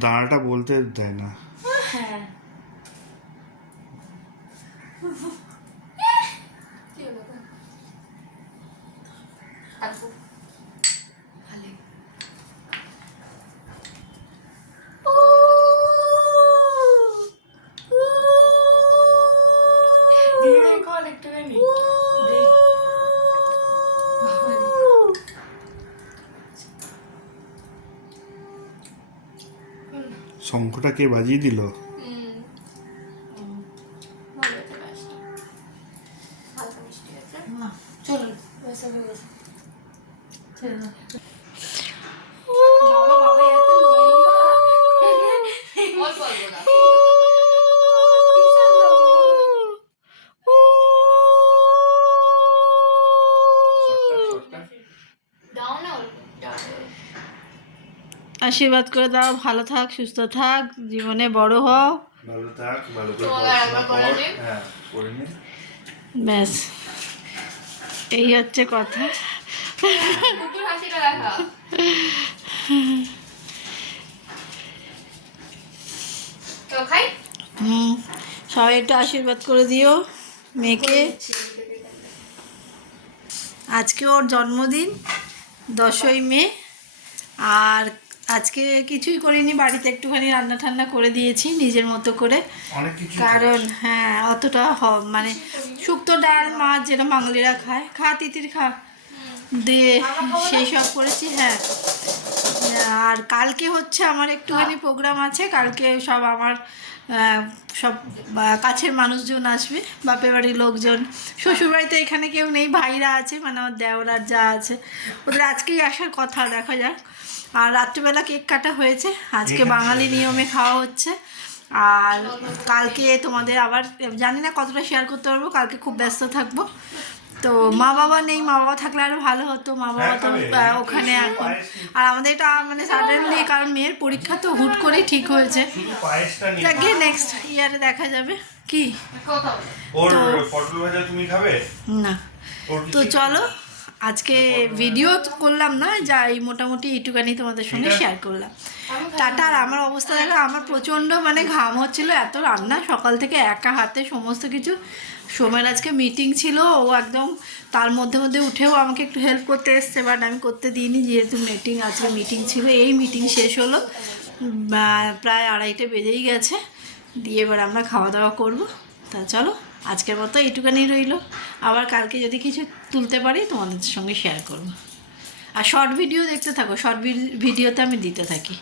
দাঁড়াটা বলতে দেয় না হ্যাঁ শঙ্খটা কে বাজিয়ে দিল। দাও। না। আশীর্বাদ করে দাও ভালো থাক সুস্থ থাক জীবনে বড় হও। ভালো থাক ভালো করে পড়াশোনা কর। হ্যাঁ করে নে। ব্যাস। এই হচ্ছে কথা। কুকুর হাসিটা দেখা। তো খাই? হুম সবাই একটু আশীর্বাদ করে দিও মেয়েকে। আজকে ওর জন্মদিন দশই মে। আর আজকে কিছুই করিনি বাড়িতে একটুখানি রান্না ঠান্না করে দিয়েছি নিজের মতো করে। কারণ হ্যাঁ অতটা হ- মানে শুক্তো ডাল মাছ যেটা বাঙালিরা খায় খা তিতির খা। দিয়ে সেই সব করেছি হ্যাঁ। আর কালকে হচ্ছে আমার একটুখানি প্রোগ্রাম আছে কালকে সব আমার সব কাছের মানুষজন আসবে বাপের বাড়ির লোকজন। শ্বশুরবাড়িতে এখানে কেউ নেই ভাইরা আছে মানে আমার দেওরার যা আছে। ওদের আজকেই আসার কথা দেখা যাক। আর রাত্রিবেলা কেক কাটা হয়েছে। আজকে বাঙালি নিয়মে খাওয়া হচ্ছে। আর কালকে তোমাদের আবার জানি না কতটা শেয়ার করতে পারব কালকে খুব ব্যস্ত থাকব। তো মা বাবা নেই মা বাবা থাকলে আরও ভালো হতো। মা বাবা তো ওখানে এখন। আর আমাদের এটা মানে সাডেনলি কারণ মেয়ের পরীক্ষা তো হুট করেই ঠিক হয়েছে। যাকে নেক্সট ইয়ারে দেখা যাবে। কি? খাবে? না। তো চলো আজকে ভিডিও করলাম না যা এই মোটামুটি এইটুকানি তোমাদের সঙ্গে শেয়ার করলাম। টাটা আর আমার অবস্থা দেখো আমার প্রচণ্ড মানে ঘাম হচ্ছিল এত রান্না সকাল থেকে একা হাতে সমস্ত কিছু। সোমের আজকে মিটিং ছিল ও একদম তার মধ্যে মধ্যে উঠেও আমাকে একটু হেল্প করতে এসছে বাট আমি করতে দিইনি যেহেতু মিটিং আজকে মিটিং ছিল এই মিটিং শেষ হলো প্রায় আড়াইটে বেজেই গেছে দিয়ে এবার আমরা খাওয়া দাওয়া করব। তা চলো, আজকের মতো এইটুখানি রইল। আবার কালকে যদি কিছু তুলতে পারি, তোমাদের সঙ্গে শেয়ার করব। আর শর্ট ভিডিও দেখতে থাকো শর্ট ভিডিওতে আমি দিতে থাকি।